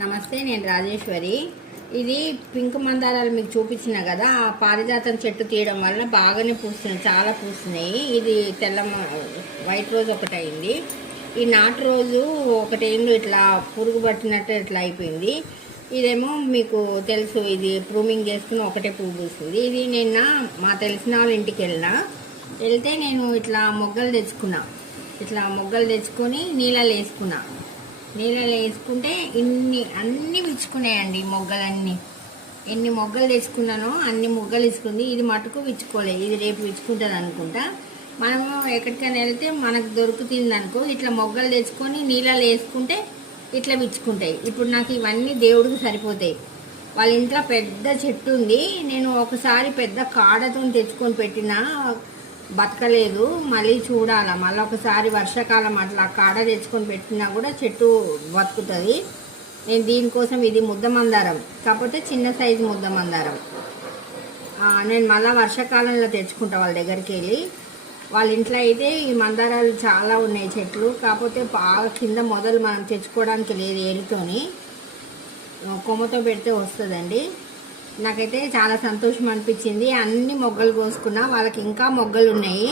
నమస్తే, నేను రాజేశ్వరి. ఇది పింక్ మందారాలు మీకు చూపించిన కదా, ఆ పారిజాతం చెట్టు తీయడం వల్ల బాగానే పూస్తున్నాయి, చాలా పూస్తున్నాయి. ఇది వైట్ రోజు ఒకటి అయింది. ఈ నాటు రోజు ఒకటేందో ఇట్లా పురుగు పట్టినట్టు ఇట్లా అయిపోయింది. ఇదేమో మీకు తెలుసు, ఇది ప్రూమింగ్ చేసుకుని ఒకటే పువ్వు పూస్తుంది. ఇది నిన్న మా తెలిసిన వాళ్ళ ఇంటికి వెళ్తే నేను ఇట్లా మొగ్గలు తెచ్చుకొని నీళ్ళలో వేసుకున్నా. నీళ్ళలో వేసుకుంటే అన్నీ విచ్చుకున్నాయండి మొగ్గలన్నీ. ఎన్ని మొగ్గలు తెచ్చుకున్నానో అన్ని మొగ్గలు ఇచ్చుకుంది. ఇది మటుకు విచ్చుకోలేదు, ఇది రేపు విచ్చుకుంటుంది అనుకుంటా. మనము ఎక్కడికైనా వెళ్తే మనకు దొరుకుతుంది అనుకో, ఇట్లా మొగ్గలు తెచ్చుకొని నీళ్ళలో వేసుకుంటే ఇట్లా విచ్చుకుంటాయి. ఇప్పుడు నాకు ఇవన్నీ దేవుడికి సరిపోతాయి. వాళ్ళ ఇంట్లో పెద్ద చెట్టు ఉంది, నేను ఒకసారి పెద్ద కాడతో తెచ్చుకొని పెట్టినా బతకలేదు. మళ్ళీ చూడాలా, మళ్ళీ ఒకసారి వర్షాకాలం అట్లా కాడ తెచ్చుకొని పెట్టినా కూడా చెట్టు బతుకుతుంది. నేను దీనికోసం, ఇది ముద్ద మందారం, కాకపోతే చిన్న సైజు ముద్ద మందారం. నేను మళ్ళీ వర్షాకాలంలో తెచ్చుకుంటా వాళ్ళ దగ్గరికి వెళ్ళి. వాళ్ళ ఇంట్లో అయితే ఈ మందారాలు చాలా ఉన్నాయి చెట్లు, కాకపోతే బాగా కింద మొదలు మనం తెచ్చుకోవడానికి లేదు, ఏలితోని కొమ్మతో పెడితే వస్తుందండి. నాకైతే చాలా సంతోషం అనిపించింది. అన్ని మొగ్గలు కోసుకున్నా, వాళ్ళకి ఇంకా మొగ్గలు ఉన్నాయి.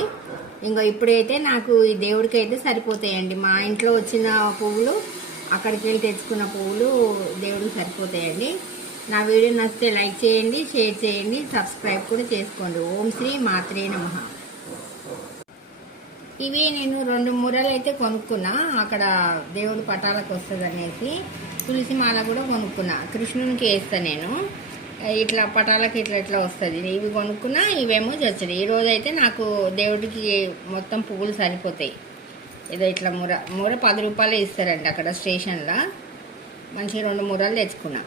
ఇంకా ఇప్పుడైతే నాకు ఈ దేవుడికి అయితే సరిపోతాయండి. మా ఇంట్లో వచ్చిన పువ్వులు, అక్కడికి వెళ్ళి తెచ్చుకున్న పువ్వులు దేవుడికి సరిపోతాయండి. నా వీడియో నచ్చితే లైక్ చేయండి, షేర్ చేయండి, సబ్స్క్రైబ్ కూడా చేసుకోండి. ఓం శ్రీ మాత్రే నమః. ఇవి నేను 2 మూరలు అయితే కొనుక్కున్నా, అక్కడ దేవుడి పటాలకు వస్తుంది అనేసి. తులసి మాల కూడా కొనుక్కున్నా, కృష్ణునికి వేస్తా నేను. ఇట్లా పటాలకి ఇట్లా వస్తుంది. ఇవి కొనుక్కున్నా, ఇవేమో చచ్చాయి. ఈ రోజు అయితే నాకు దేవుడికి మొత్తం పువ్వులు సరిపోతాయి. ఏదో ఇట్లా మూర 10 రూపాయలు ఇస్తారండి అక్కడ స్టేషన్లో. మంచిగా 2 మూరలు తెచ్చుకున్నా.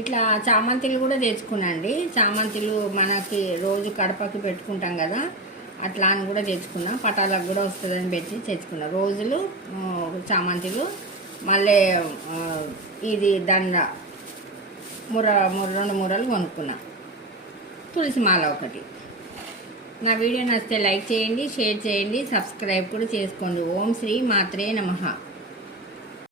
ఇట్లా చామంతులు కూడా తెచ్చుకున్నా అండి. చామంతులు మనకి రోజు కడపకి పెట్టుకుంటాం కదా, అట్లా అని కూడా తెచ్చుకున్నా. పటాలకు కూడా వస్తుందని పెట్టి తెచ్చుకున్నా. రోజులు చామంతులు, మళ్ళీ ఇది దండ 2 మూరలు కొనుక్కున్నా. తులసి మాల ఒకటి. నా వీడియో నచ్చితే లైక్ చేయండి, షేర్ చేయండి, సబ్స్క్రైబ్ కూడా చేసుకోండి. ఓం శ్రీ మాత్రే నమః.